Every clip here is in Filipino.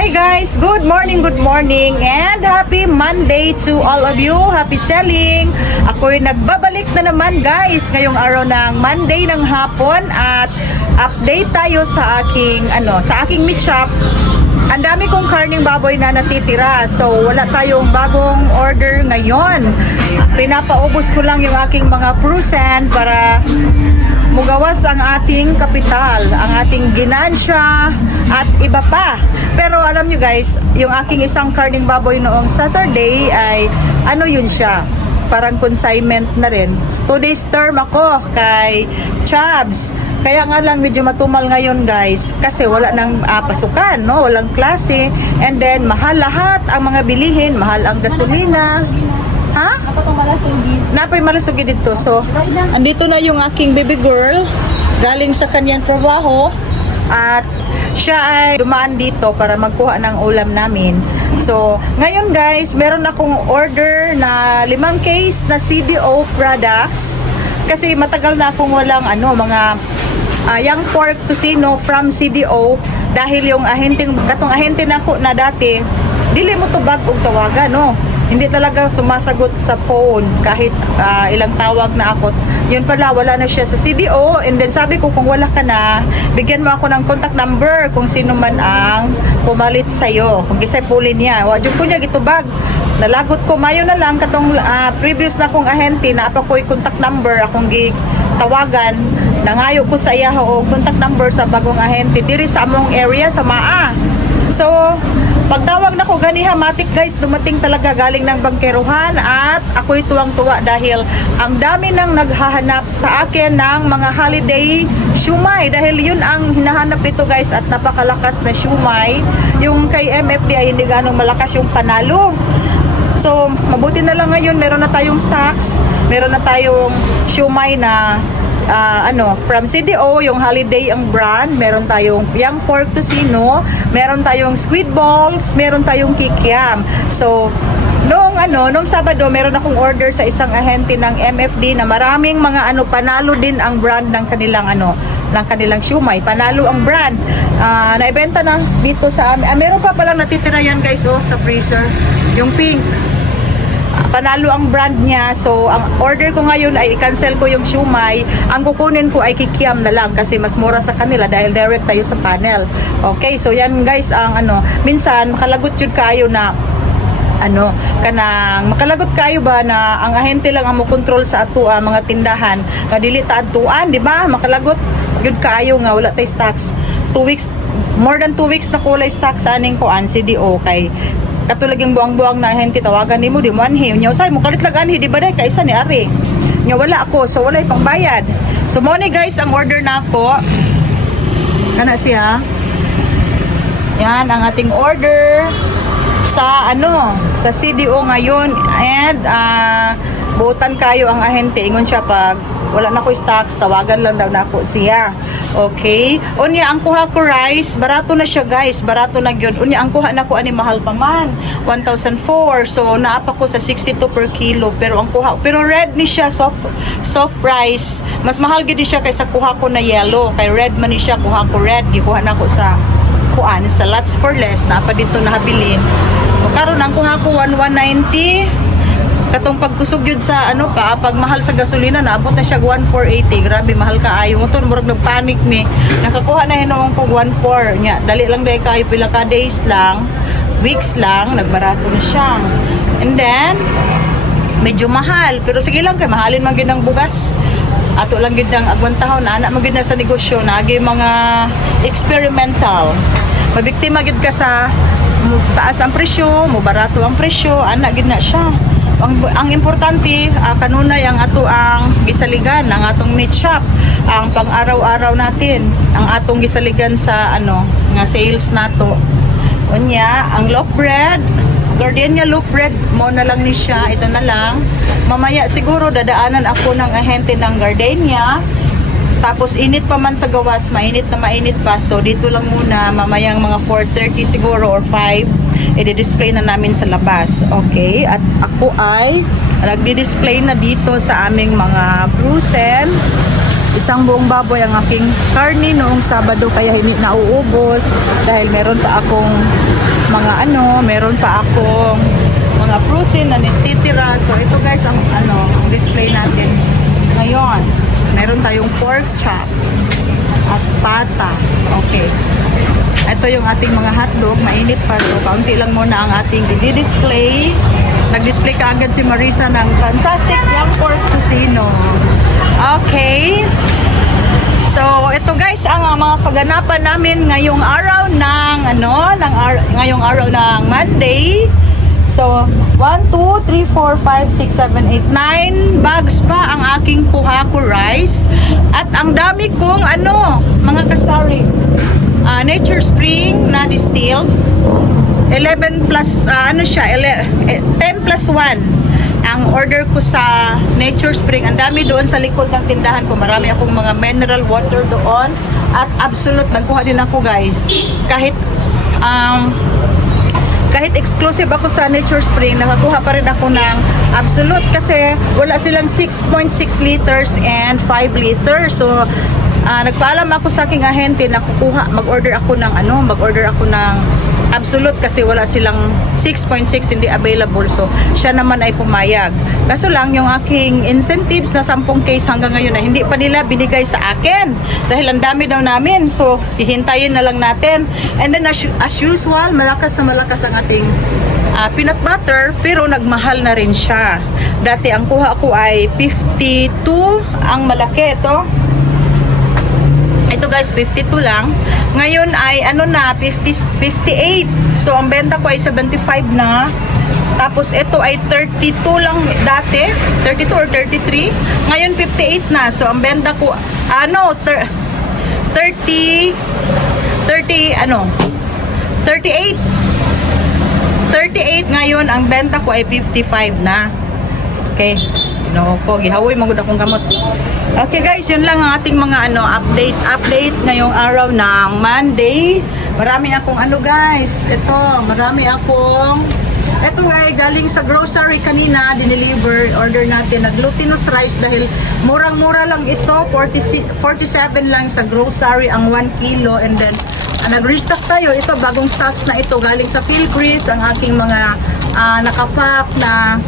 Hi guys, good morning, and happy Monday to all of you. Happy selling. Ako'y nagbabalik na naman guys ngayong araw ng Monday ng hapon at update tayo sa aking meat shop. Ang dami kong karning baboy na natitira, so wala tayong bagong order ngayon. Pinapaubos ko lang yung aking mga prusen para mugawas ang ating kapital, ang ating ginansya at iba pa. Pero alam nyo guys, yung aking isang karning baboy noong Saturday ay yun siya, parang consignment na rin. 2 days term ako kay Chubbs. Kaya nga lang medyo matumal ngayon guys kasi wala nang pasukan, no? Walang klase, and then mahal lahat ang mga bilihin, mahal ang gasolina. Ha? Napay malasugi dito. So, andito na yung aking baby girl galing sa kanyang trabaho at siya ay dumaan dito para magkuha ng ulam namin. So, ngayon guys, meron akong order na 5 case na CDO products kasi matagal na akong walang mga young pork tocino from CDO dahil yung katong ahente nako na dati dili mo tubag og tawagan, no? Hindi talaga sumasagot sa phone kahit ilang tawag na ako. Yun pala, wala na siya sa CDO. And then sabi ko, kung wala ka na, bigyan mo ako ng contact number kung sino man ang pumalit sa'yo. Kung gisay pulin niya. Wadyo ko niya gitubag. Nalagot ko, mayo na lang katong previous na kong ahente na apa ko'y contact number akong tawagan. Nangayo ko sa iya o contact number sa bagong ahente diri sa among area sa Maa. So, pagtawag na ko ganiha matik guys, dumating talaga galing ng bangkeruhan at ako'y tuwang-tuwa dahil ang dami nang naghahanap sa akin ng mga holiday shumai dahil yun ang hinahanap dito guys at napakalakas na shumai. Yung kay MFD ay hindi ganong malakas yung panalo. So, mabuti na lang ngayon meron na tayong stocks, meron na tayong shumai na from CDO, yung holiday ang brand, meron tayong young pork tocino, meron tayong squid balls, meron tayong kikiam. So, nung Sabado, meron akong order sa isang ahente ng MFD na maraming mga panalo din ang brand ng kanilang shumai. Panalo ang brand. Naibenta na dito sa amin. Meron pa palang natitira yan guys, sa freezer. Yung pink. Panalo ang brand niya. So, ang order ko ngayon ay i-cancel ko yung shumai. Ang kukunin ko ay kikiam na lang kasi mas mura sa kanila dahil direct tayo sa panel. Okay, so yan guys ang minsan makalagot yun kayo na makalagot kayo ba na ang ahente lang ang mo control sa ato mga tindahan nga dili ta adtuan, di ba? Makalagot yun kayo nga wala tay stocks. 2 weeks, more than 2 weeks na kulay stocks aning ko CDO kay katulad yung buang-buang na ahente tawagan nimo di mo anhi nya usay mo kalit lang anhi di ba dai kaysa ni ari nya wala ako so wala pang bayad. So mo ni guys ang order nako kana siya yan ang ating order sa sa CDO ngayon and buutan kayo ang ahente ingon siya pag wala na ko stocks tawagan lang daw nako siya. Okay, unya ang kuha ko rice barato na siya guys, barato na gyud. Unya ang kuha nako ani mahal pa man 1,004, so naapa ko sa 62 per kilo pero ang kuha pero red ni siya soft rice mas mahal gid siya kaysa kuha ko na yellow kay red man ni siya. Kuha ko red gikuha nako sa sa Lots for Less na pa dito nahabilin. So karon ang kuha ko 1190 katong pagkusog yun sa pag mahal sa gasolina naabot na siya 1480. Grabe mahal kaayo mo to, murag nagpanic mi. Nakakuha na hinuong ko 14 nya dali lang dai kayo pila ka days lang, weeks lang nagbarato na siya. And then medyo mahal pero sige lang kay mahalin man gid ang bugas. Ato lang gid ang agwantahon na anak mo gid na sa negosyo nagi mga experimental. Mabiktima gid ka sa taas ang presyo, mo barato ang presyo, anak gid na siya. Ang importante kanunay ang ato ang gisaligan ang atong meat shop, ang pang-araw-araw natin, ang atong gisaligan sa nga sales nato. Unya ang loaf bread, Gardenia loaf bread mo na lang ni siya, ito na lang. Mamaya siguro dadaanan ako ng ahente ng Gardenia. Tapos init pa man sa gawas, mainit na mainit pa. So dito lang muna mamayang mga 4:30 siguro or 5 i-display na namin sa labas. Okay, at ako ay nagdi-display na dito sa aming mga prusen. Isang buong baboy ang aking karni noong Sabado kaya hindi nauubos dahil meron pa akong mga meron pa akong mga prusin na nititira. So ito guys ang ang display natin ngayon. Meron tayong pork chop at pata. Okay. Ito yung ating mga hotdog, mainit pa. So, kaunti lang muna ang ating i-display. Nag-display ka agad si Marisa ng fantastic young pork tocino. Okay. So, ito guys ang mga kaganapan namin ngayong araw ng ngayong araw ng Monday. So, 1, 2, 3, 4, 5, 6, 7, 8, 9 bags pa ang aking puhako rice. At ang dami kong mga kasari. Nature Spring na distilled. 11 plus, 10 plus 1 ang order ko sa Nature Spring. Ang dami doon sa likod ng tindahan ko. Marami akong mga mineral water doon. At Absolute, nagkuha din ako guys. Kahit exclusive ako sa Nature Spring, nakakuha pa rin ako ng Absolute kasi wala silang 6.6 liters and 5 liters. So, nagpaalam ako sa aking ahente na mag-order ako ng Absolute kasi wala silang 6.6 hindi available. So, siya naman ay pumayag. Kaso lang, yung aking incentives na 10 case hanggang ngayon na hindi pa nila binigay sa akin. Dahil ang dami daw namin. So, hihintayin na lang natin. And then, as usual, malakas na malakas ang ating peanut butter. Pero, nagmahal na rin siya. Dati, ang kuha ko ay 52. Ang malaki ito. Ito guys, 52 lang. Ngayon ay 58. So, ang benta ko ay 75 na. Tapos, ito ay 32 lang dati. 32 or 33. Ngayon, 58 na. So, ang benta ko, 38. 38 ngayon, ang benta ko ay 55 na. Okay. Gihawoy magud akong kamot. Okay guys, yun lang ang ating mga update ngayong araw ng Monday. Marami akong guys. Ito ay galing sa grocery kanina, dineliver, order natin na glutinous rice dahil murang-mura lang ito, 47 lang sa grocery ang 1 kilo and then nag-restock tayo. Ito bagong stocks na ito galing sa Philgrease, ang aking mga nakapack na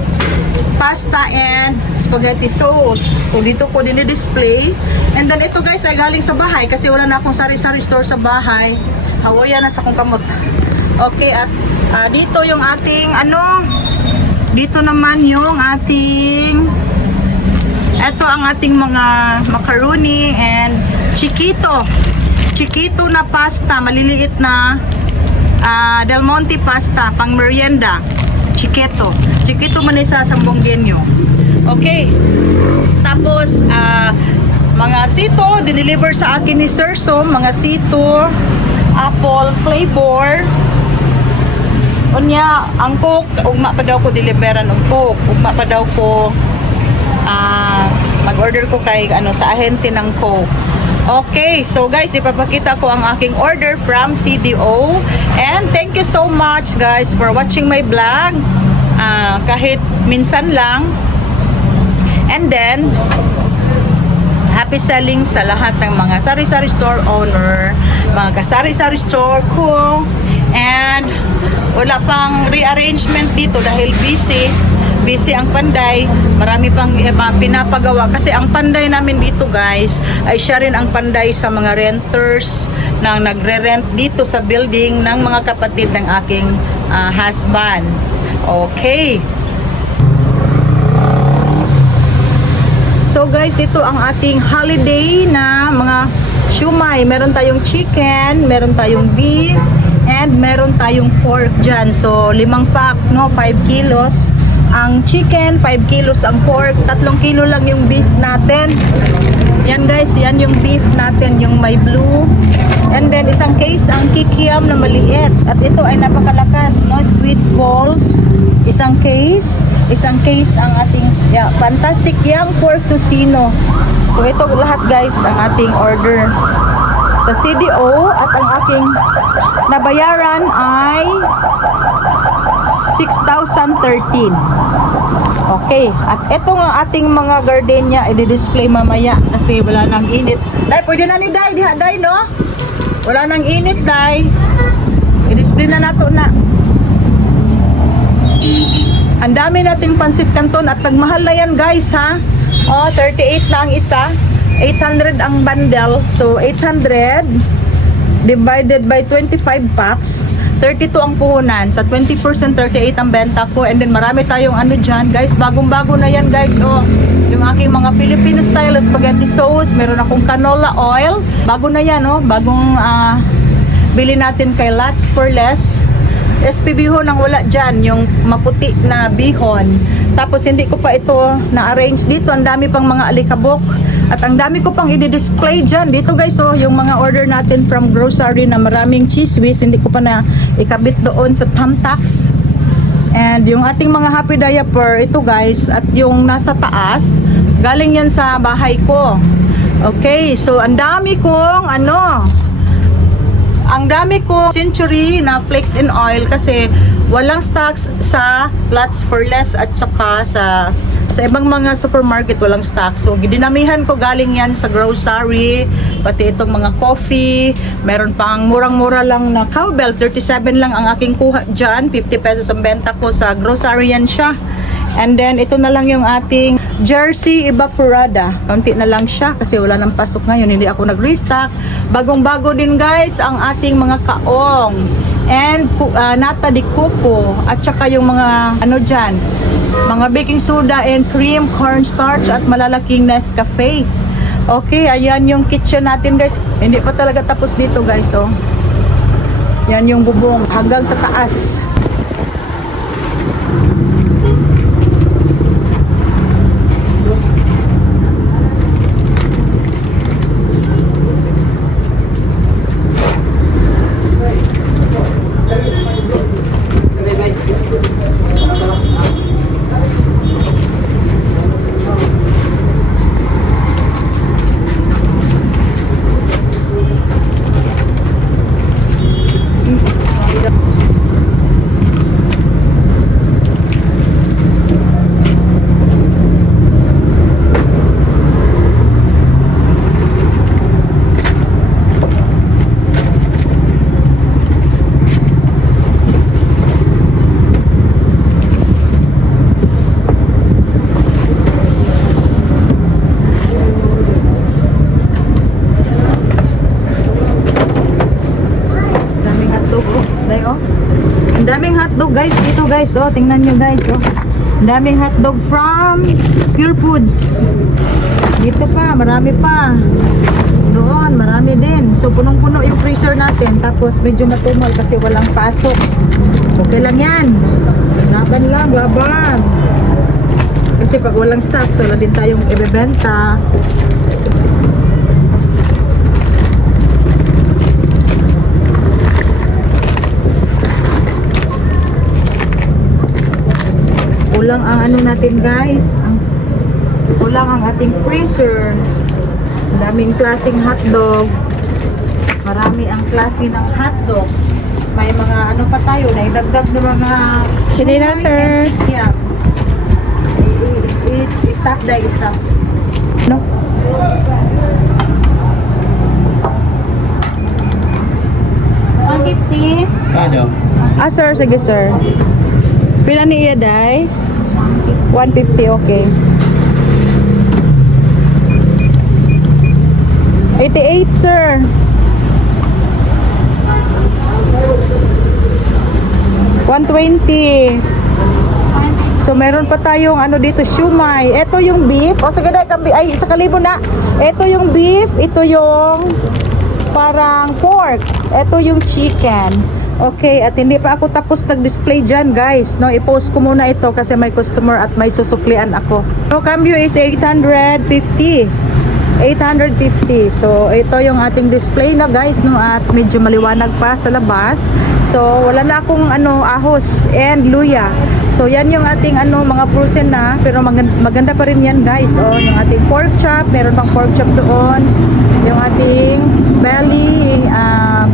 pasta and spaghetti sauce. So dito ko dinidisplay. And then ito guys ay galing sa bahay kasi wala na akong sari-sari store sa bahay. Hawayan na sa kong kamot. Okay, at dito yung ating dito naman yung ating ito ang ating mga macaroni and chiquito na pasta, maliliit na Del Monte pasta pang merienda. Chiquito man isa sa Bonggenyo. Okay. Tapos mga sito dineliver sa akin ni Sir So, mga sito apple flavor. Unya ang Coke, ugma pa daw ko deliveran og Coke. Ugma pa daw ko mag-order ko kay sa ahente ng Coke. Okay, so guys, ipapakita ko ang aking order from CDO. And thank you so much guys for watching my vlog. Kahit minsan lang. And then, happy selling sa lahat ng mga sari-sari store owner, mga kasari-sari store ko. And wala pang rearrangement dito dahil busy ang Panday. Marami pang pinapagawa kasi ang Panday namin dito guys ay siya rin ang Panday sa mga renters na nagre-rent dito sa building ng mga kapatid ng aking husband. Okay. So guys, ito ang ating holiday na mga siumay. Meron tayong chicken, meron tayong beef, and meron tayong pork dyan. So 5 pack, 5 kilos ang chicken, 5 kilos ang pork, 3 kilo lang yung beef natin. Yan guys, yan yung beef natin, yung may blue. And then isang case ang kikiam na maliit. At ito ay napakalakas, squid balls. Isang case ang ating fantastic young pork tocino. So ito lahat guys ang ating order sa CDO at ang aking nabayaran ay 6,013. Okay, at ito nga ating mga gardenia i-display mamaya kasi wala nang init. Day, pwede na ni Day, diha Day, no? Wala nang init, Day. I-display Sukli na nato na. Ang dami nating pansit canton at nagmahal na yan guys ha. Oh, 38 na ang isa. 800 ang bundle. So 800 divided by 25 packs. 32 ang puhunan. Sa 20%, 38 ang benta ko. And then marami tayong ano dyan guys. Bagong-bago na yan guys. Oh, yung aking mga Filipino style spaghetti sauce. Meron akong canola oil. Bago na yan oh. Bagong bili natin kay Lots for Less. SP bihon ang wala dyan, yung maputi na bihon. Tapos hindi ko pa ito na-arrange dito. Ang dami pang mga alikabok. At ang dami ko pang i-display dyan. Dito guys, oh, yung mga order natin from grocery na maraming cheese whiz. Hindi ko pa na ikabit doon sa thumbtacks. And yung ating mga happy diaper, ito guys, at yung nasa taas, galing yan sa bahay ko. Okay, so ang dami kong ang dami ko Century na flakes and oil kasi walang stocks sa Lots for Less at saka sa ibang mga supermarket walang stock. So dinamihan ko galing yan sa grocery, pati itong mga coffee, meron pang murang-mura lang na cowbell, 37 lang ang aking kuha dyan, 50 pesos ang benta ko sa grocery yan siya. And then ito na lang yung ating Jersey Evaporada. Kaunti na lang siya kasi wala nang pasok ngayon. Hindi ako nag-restock. Bagong-bago din guys ang ating mga kaong and nata de coco at saka yung mga dyan, mga baking soda and cream, cornstarch at malalaking Nescafe. Okay, ayan yung kitchen natin guys. Hindi pa talaga tapos dito guys. Oh. Yan yung bubong hanggang sa taas. Ang daming hotdog guys dito guys, oh, tingnan nyo guys, oh. Ang daming hotdog from Pure Foods. Dito pa, marami pa. Doon, marami din. So punong-puno yung freezer natin. Tapos medyo matumal kasi walang pasok. Okay lang yan. Laban lang, laban. Kasi pag walang stock, so wala din tayong ibebenta. Kulang ang natin guys, kulang ang ating freezer. Ang daming klaseng hotdog, marami ang klase ng hotdog. May mga pa tayo na idagdag na mga Hindi na sir. Yeah, it's stop day, stop no. $150. Ano? Sir, sige sir. Pila ni iya day? 150, okay. 88 sir. $120. So meron pa tayong dito, shumai. Ito yung beef. O sige dahil ay sa kalibo na. Ito yung beef, ito yung parang pork. Ito yung chicken. Okay, at hindi pa ako tapos nag-display dyan guys, no? I-post ko muna ito kasi may customer at may susuklian ako. So, cambio is 850. 850. So, ito yung ating display na guys, no? At medyo maliwanag pa sa labas. So, wala na akong ahos and luya. So, yan yung ating mga frozen na, pero maganda pa rin yan guys. Oh, yung ating pork chop, meron pang pork chop doon. Yung ating belly,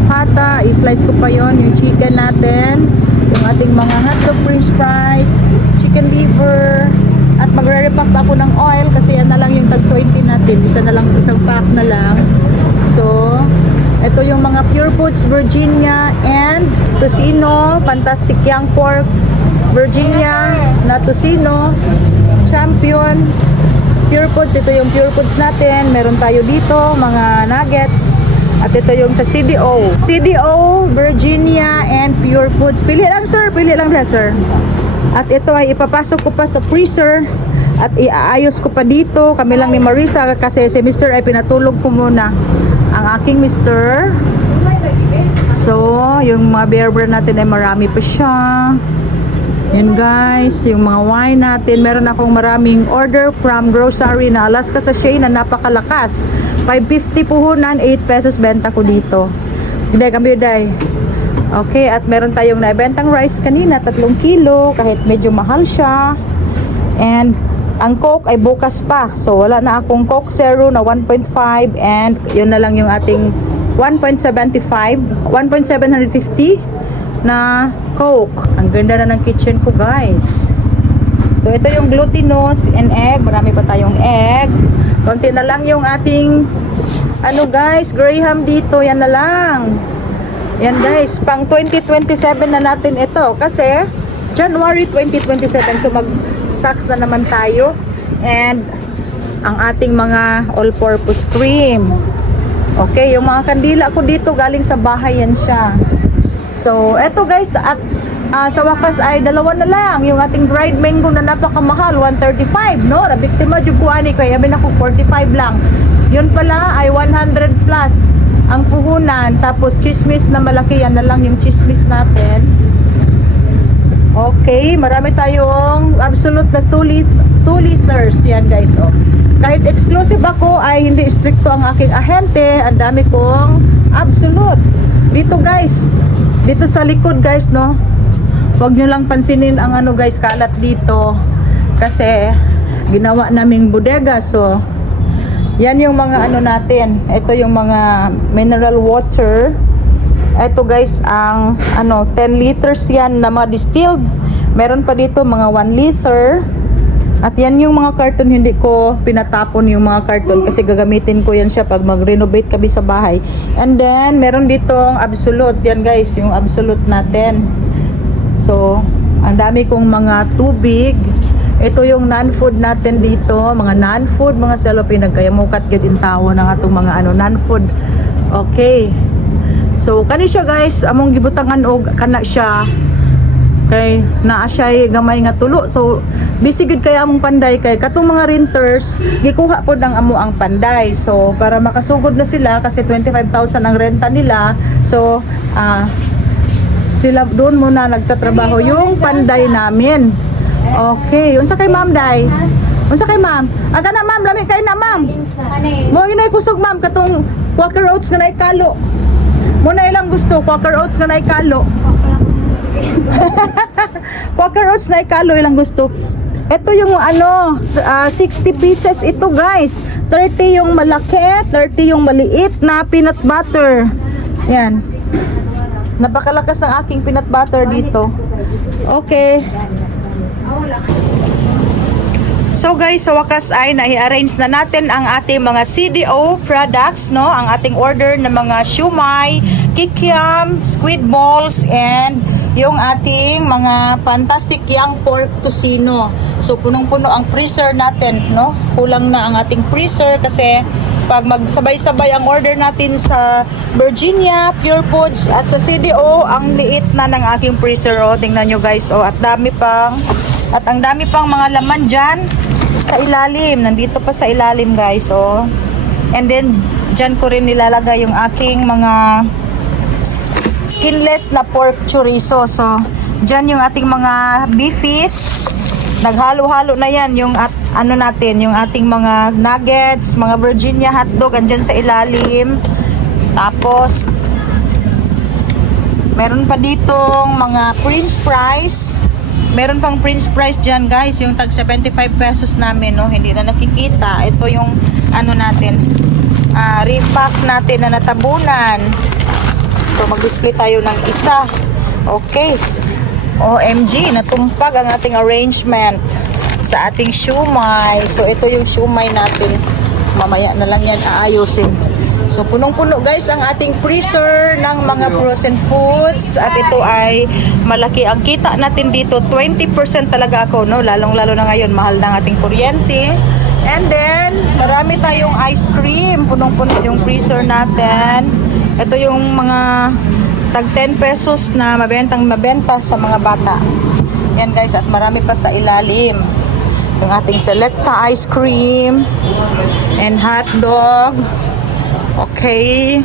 pata, i-slice ko pa yon. Yung chicken natin, yung ating mga hotdog, french fries, chicken liver, at magre-repump ako ng oil kasi yan na lang yung tag 20 natin. Isa na lang, isang pack na lang. So, ito yung mga Pure Foods Virginia and and Tocino, Fantastic Young Pork, Virginia na Tocino, Champion, Pure Foods. Ito yung Pure Foods natin. Meron tayo dito, mga nuggets. At ito yung sa CDO. CDO, Virginia, and Pure Foods. Pili lang sir, pili lang na sir. At ito ay ipapasok ko pa sa freezer. At iaayos ko pa dito. Kami lang ni Marisa kasi si Mr. ay pinatulog ko muna. Ang aking Mr. So, yung mga bear brand natin ay marami pa siya. Yun guys, yung mga wine natin. Meron akong maraming order from grocery na Alaska sachet na napakalakas. 550 puhunan, 8 pesos benta ko dito. Sige, kami day. Okay, at meron tayong naibentang rice kanina, 3 kilo, kahit medyo mahal siya. And ang Coke ay bukas pa. So, wala na akong Coke Zero na 1.5 and yun na lang yung ating 1.75, 1.750 na Coke. Ang ganda na ng kitchen ko, guys. So, ito yung glutinous and egg. Marami pa tayong egg. Konti na lang yung ating ano, guys, Graham dito. Yan na lang. Yan, guys. Pang 2027 na natin ito. Kasi, January 2027. So, mag-stocks na naman tayo. And, ang ating mga all-purpose cream. Okay, yung mga kandila ko dito, galing sa bahay yan siya. So, eto guys, at sa wakas ay dalawa na lang. Yung ating dried mango na napakamahal, 135, no? Nabiktima yung kuhani ko, yamin ako 45 lang. Yun pala ay 100 plus ang puhunan. Tapos chismis na malaki, yan na lang yung chismis natin. Okay, marami tayong absolute na 2 liters yan guys, oh. Kahit exclusive ako ay hindi stricto ang aking ahente. Ang dami kong absolute dito guys, dito sa likod guys, no. Huwag nyo lang pansinin ang ano guys, kalat dito kasi ginawa naming bodega. So yan yung mga ano natin. Ito yung mga mineral water. Ito guys, ang ano 10 liters yan na mga distilled. Meron pa dito mga 1 liter. At yan yung mga karton, hindi ko pinatapon yung mga karton kasi gagamitin ko yan siya pag mag-renovate kami sa bahay. And then, meron ditong absolute. Yan guys, yung absolute natin. So, ang dami kong mga tubig. Ito yung non-food natin dito. Mga non-food, mga cellophane. Nagkayamukat yun tawo ng atong mga ano, non-food. Okay. So, kani siya guys, among gibutangan og kana siya. Kay naa siya gamay nga tulo. So bisigid kay among panday kay katong mga renters gikuha pod ang amo ang panday. So para makasugod na sila kasi 25,000 ang renta nila. So sila doon muna nagtatrabaho yung panday namin. Okay, unsa kay Ma'am Day? Unsa kay Ma'am? Aga na Ma'am, lami kay na Ma'am. Mo inay kusog Ma'am katong Quaker Oats nga nay kalo. Mo na ilang gusto Quaker Oats nga nay kalo. Quaker Oats na ikalo ilang gusto. Ito yung ano 60 pieces ito guys. 30 yung malaki, 30 yung maliit na peanut butter. Yan. Napakalakas ng aking peanut butter dito. Okay. So guys, sa wakas ay nai-arrange na natin ang ating mga CDO products, no? Ang ating order ng mga siumay, kikiam, squid balls, and yung ating mga Fantastic Young Pork Tocino. So punong-puno ang freezer natin, no? Kulang na ang ating freezer kasi pag magsabay-sabay ang order natin sa Virginia, Pure Foods at sa CDO, ang liit na ng aking freezer. Oh, tingnan nyo guys. Oh, at ang dami pang mga laman dyan sa ilalim. Nandito pa sa ilalim guys. Oh. And then dyan ko rin nilalagay yung aking mga skinless na pork chorizo. So, dyan yung ating mga beefies. Naghalo-halo na yan yung ano natin, yung ating mga nuggets, mga Virginia hotdog, andyan sa ilalim. Tapos, meron pa ditong mga French fries. Meron pang French fries dyan guys, yung tag 75 pesos namin, no? Hindi na nakikita. Ito yung ano natin, repack natin na natabunan. So, mag-display tayo ng isa. Okay. OMG, natumpag ang ating arrangement sa ating siumay. So, ito yung siumay natin. Mamaya na lang yan aayusin. So punong-puno guys ang ating freezer ng mga frozen foods at ito ay malaki ang kita natin dito. 20% talaga ako, no? Lalong-lalo na ngayon, mahal ng ating kuryente. And then, marami tayong ice cream. Punong-puno yung freezer natin. Ito yung mga tag 10 pesos na mabenta sa mga bata. Yan guys, at marami pa sa ilalim. Yung ating Selecta ice cream and hot dog. Okay.